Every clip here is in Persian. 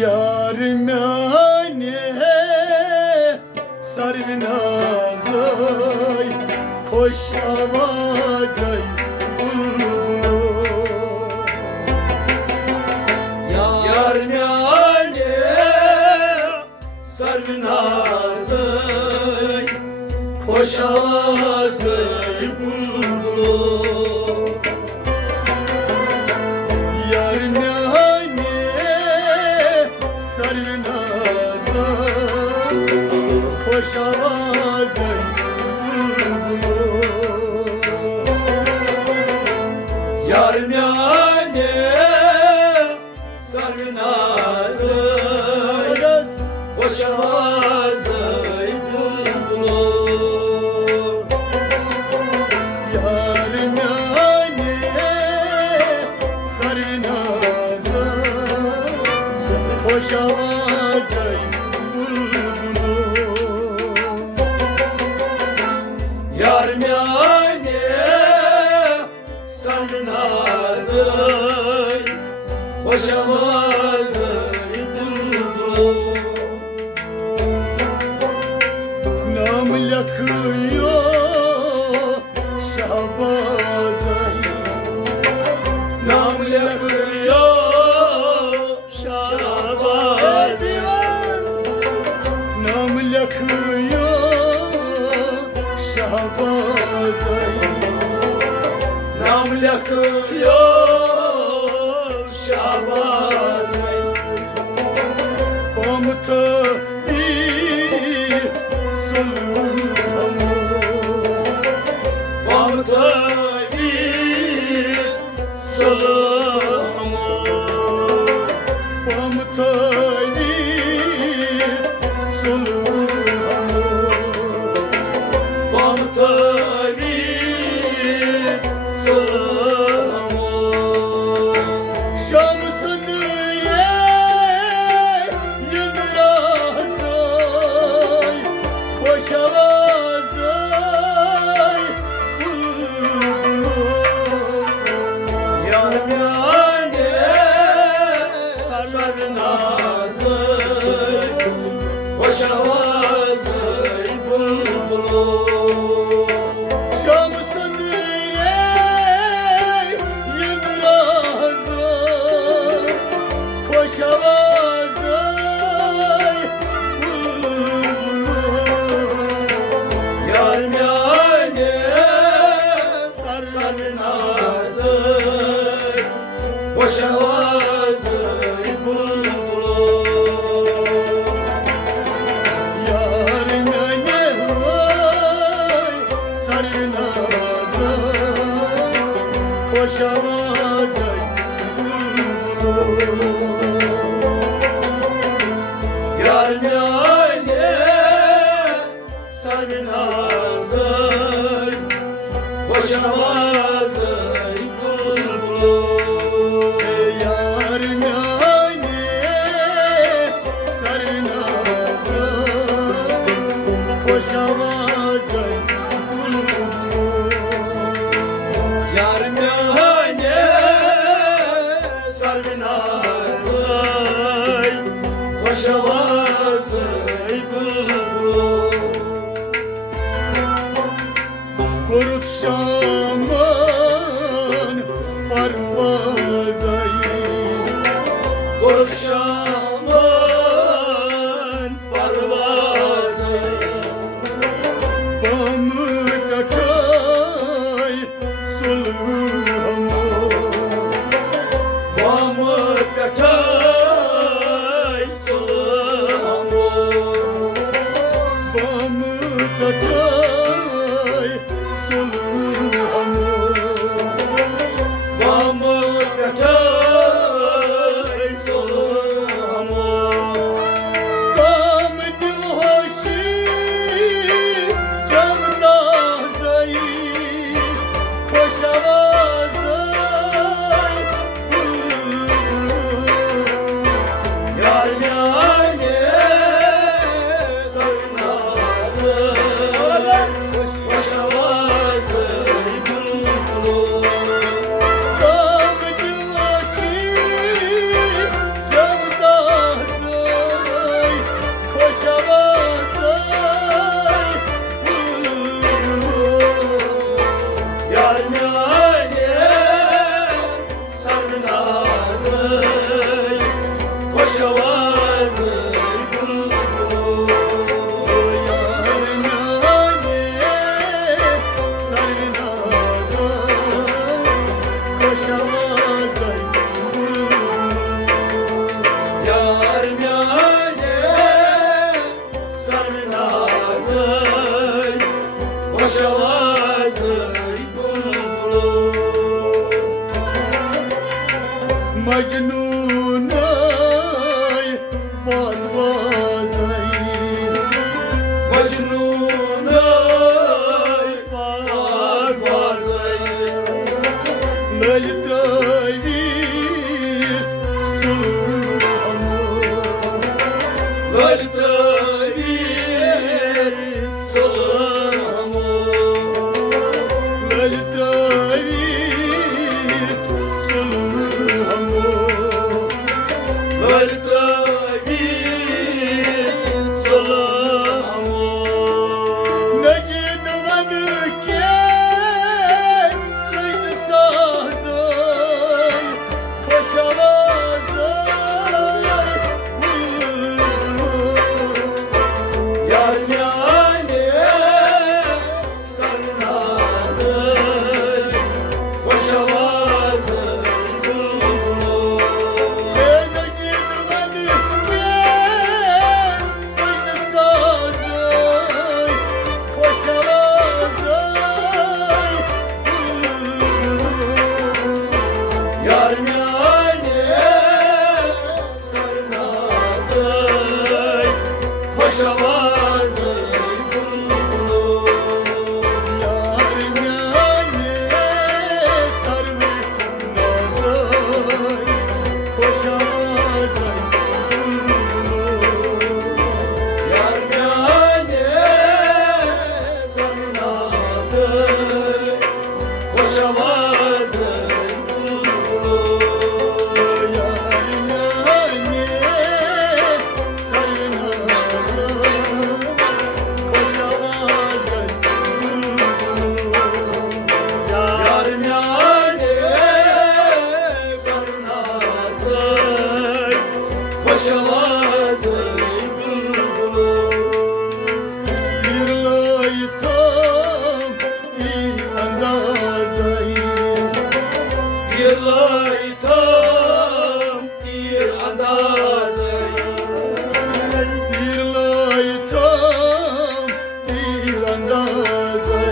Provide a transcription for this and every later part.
Yarmane sarvinazay hoş avazay Yarmane sarvinazay hoş avazay bulbul Yarmane sarvinazay hoş avazay Yarmane sarvinazay hoş avazay bulbul Yarmane sarvinazay hoş avazay Yarmane sarvinazay hoş avazay bulbul Nam yakıyor şahbazay Nam yakıyor şahbazay Nam yakıyor şahbazay Nam yakıyor şahbazay Pamta bir solumamı Pamta bir solumamı Pamta bir solumamı Pamta bir solumamı Şamsın diye yıldızay hoş avazay Yarmane sarvinazay hoş avazay bulbul Şamsın diye yıldızay hoş avazay Yarmane sarvinazay hoş avazay bulbul Yarmane sarvinazay hoş avazay bulbul Yarmane sarvinazay hoş avazay bulbul Yarmane sarvinazay hoş avazay bulbul Yarmane sarvinazay hoş avazay bulbul Kurut şaman parvazay Kurut şaman parvazay Pamuk akay sulhamı Pamuk akay sulhamı Pamuk akay sulhamı Pamuk akay sulhamı Kamdi hoşi camdazay hoş avazay Yarmane sarvinazay hoş avazay bulbul Kamdi hoşi خوش آوازی بلبلو یار میانه سرو نازی خوش آوازی بلبلو یار میانه سرو نازی خوش آوازی بلبلو مجنون ای بادبازی مجنون ای بادبازی لیل تراویت سلامو لیل تراویت سلامو لیل تراویت سلامو نجد ونكين سيد سازي خوش آوازي يار میانه سرنازي خوش آوازي خوش آوازی بلبلو یار میانه سرو نازی خوش آوازی بلبلو یار میانه سرو نازی خوش آوازی بلبلو یار میانه سرو خوش آوازی بلبلو دیر لایتام دیر اندازی دیر لایتام دیر اندازی دیر لایتام دیر اندازی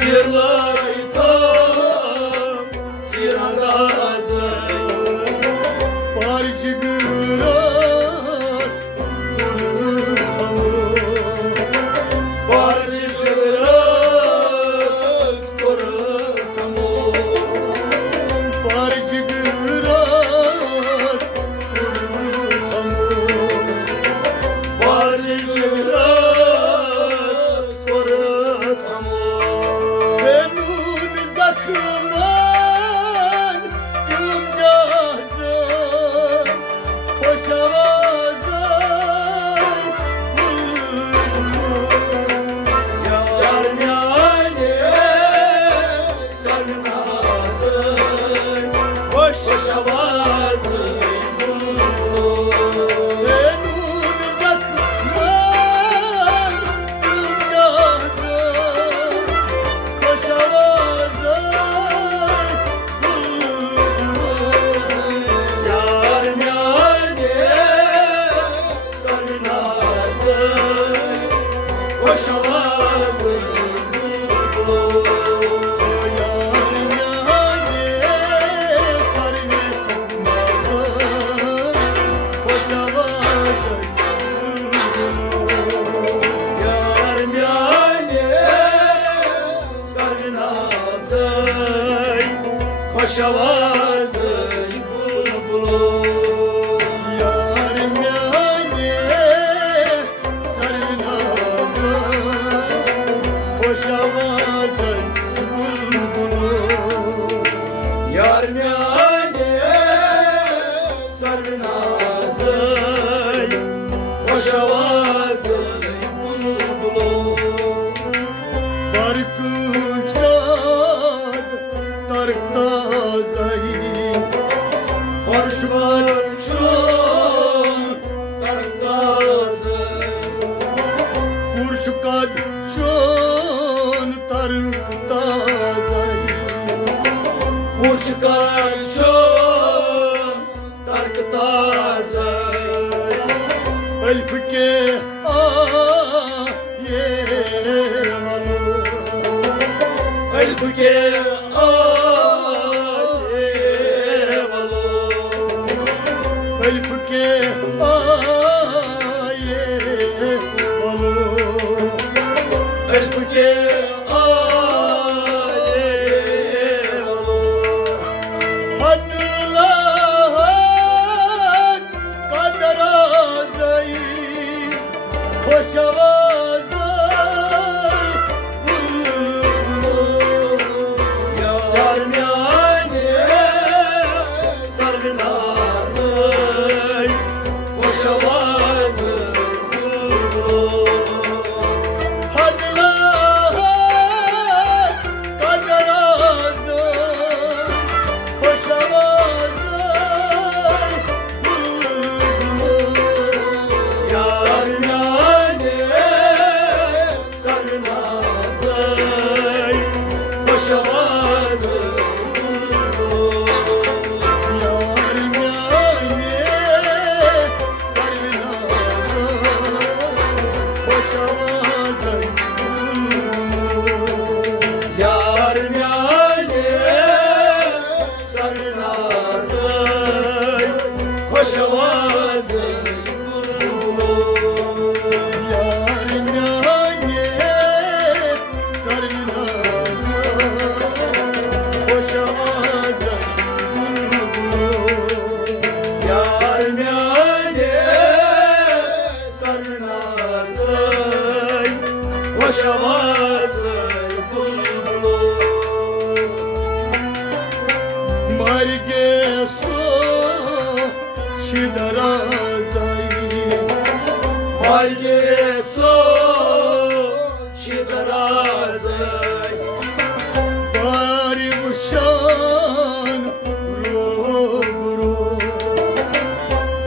دیر لایتام دیر اندازی Barcı gıras kurutamo Barcı gıras kurutamo Barcı gıras kurutamo Barcı gıras kurutamo Emun zakıman gümcazı خوش آوازی بلبلو یار میانه سرنازی خوش آوازی بلبلو نور زکمان گمجازی خوش آوازی بلبلو یار میانه خوش آوازی بلبلو یار میانه سرو نازی خوش آوازی بلبلو یار میانه سرو نازی خوش آوازی بلبلو یار میانه سرو نازی خوش آوازی بلبلو یار میانه سرو نازی خوش آوازی بلبلو برکوچ ترک تازی Burçukaçın tarıktazı Burçukaçın tarıktazı Burçukaçın tarıktazı Elfike ayemalı Elbüke ayemalı Elfike ayemalı Elbüke ayemalı Hadılahat kader azay Koşavazay Yarım yani sarınazı Koşamazı Hadılahat kader azay Koşavazay Yarım yani sarınazı Koşamazı Yarim yani sarılazay Koşavazay Yarım yani sarınazı Koşamazı Yarim yani sarılazay Koşavazay Yarım yani sarınazı Koşamazı Marge su çidarazay Marge so çidarazı Bari uçan ruh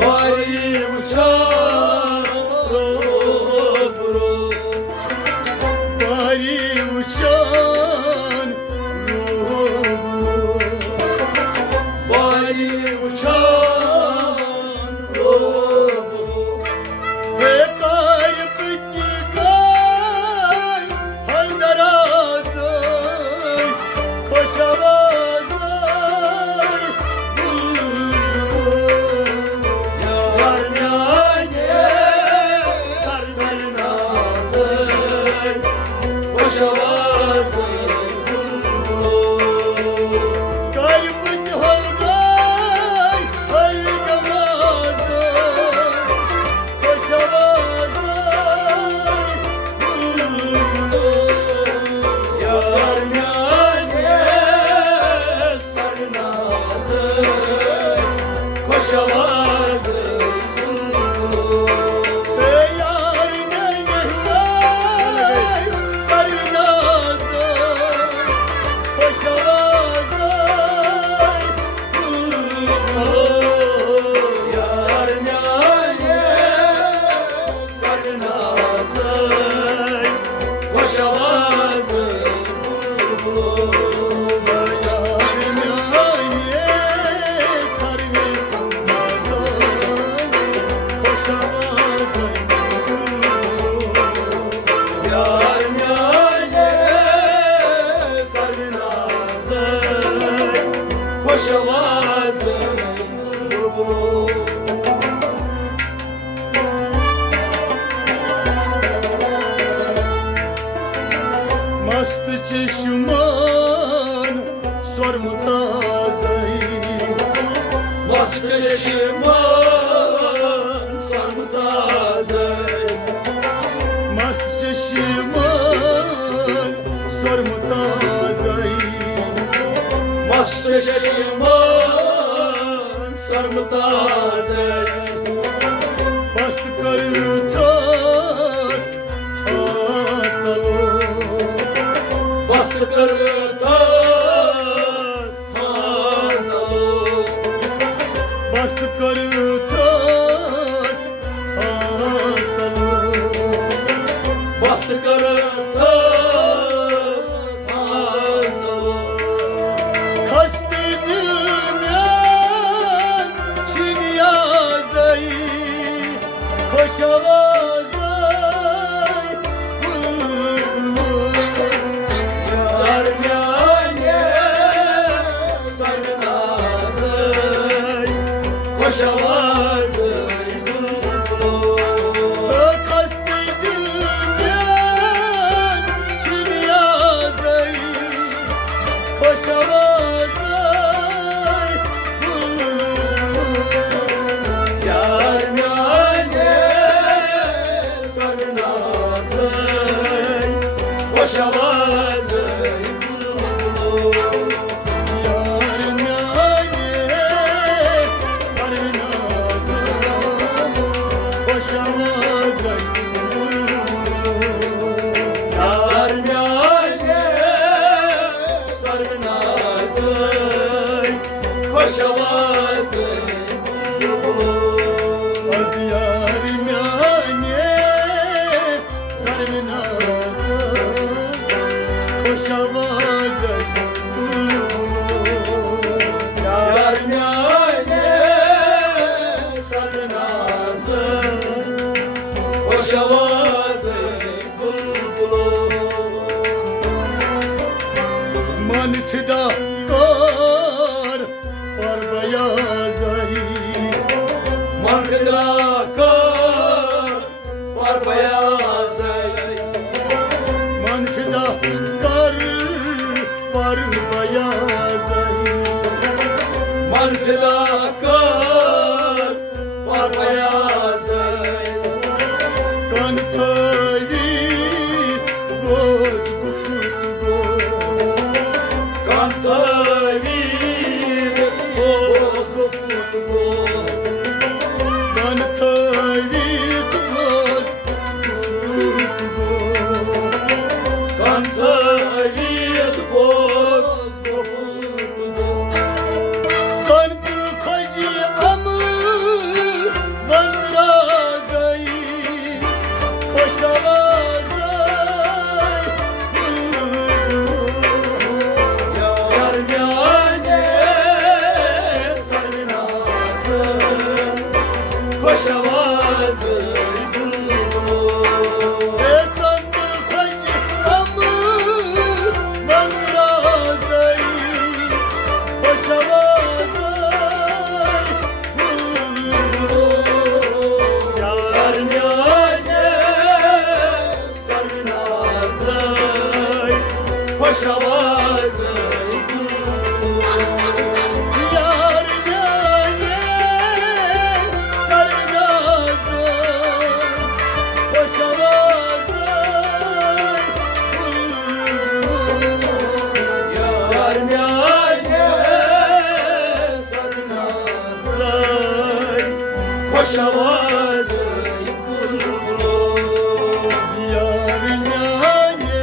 Bari uçar robru Bari uçan ruh Bari uçar robru Ve kayıp ki kay Haydarazay Koşavazay Yarım yani sarınazı Koşamazı Kayıp ki halgay Haydarazay Koşavazay Yarım yani sarınazı Koşamazı Ey yar neyney sarılazay Koşavazay Yarım yani sarınazı Koşamazı Yarim yani sarılazay Koşavazay Yarım yani sarınazı Koşamazı Mastı çeşman sormutazay Mastı çeşman sarmutazı Mast çeşman sormutazay Mastı çeşman sarmutazı Bastı karıtas hatsalı Bastı karıtas harzalı मस्त करतस चलो मस्त करतस चलो खस्ते दिलmen çiniya zay خوش آوازای Yar miyane sarnazay Hoş avazay bulbulu Kastı dilmen çiniya zay خوش آوازای Yar miyane sarnazay Hoş avazay bulbulu Yar nane sarnazay خوش آوازای Yar miyane sarnazay Hoş avazay bulbulu Az yarim yani sarnazay خوش آوازای Yar miyane sarnazay Hoş avazay bulbulu من فدا کار پر بیازای Man fedakar var beyazay من فدا کار پر بیازای Man fedakar var beyazay کان تویی باز گفت گو Kantayvid bozgu futbol کان تویی باز گفت گو Kantayvid bozgu futbol San bu koca amı bandrazay خوش آوازای Yar miyane sarnazay Hoş avazay bulbulu San bu koca amı bandrazay خوش آوازای Yar miyane sarnazay Hoş avazay Yar yani sarnazay خوش آوازای Yar miyane sarnazay Hoş avazay bulbulu Yar yani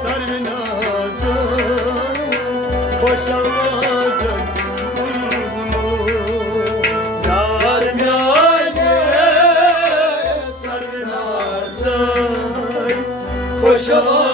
sarnazay خوش آوازای Yar miyane sarnazay Hoş avazay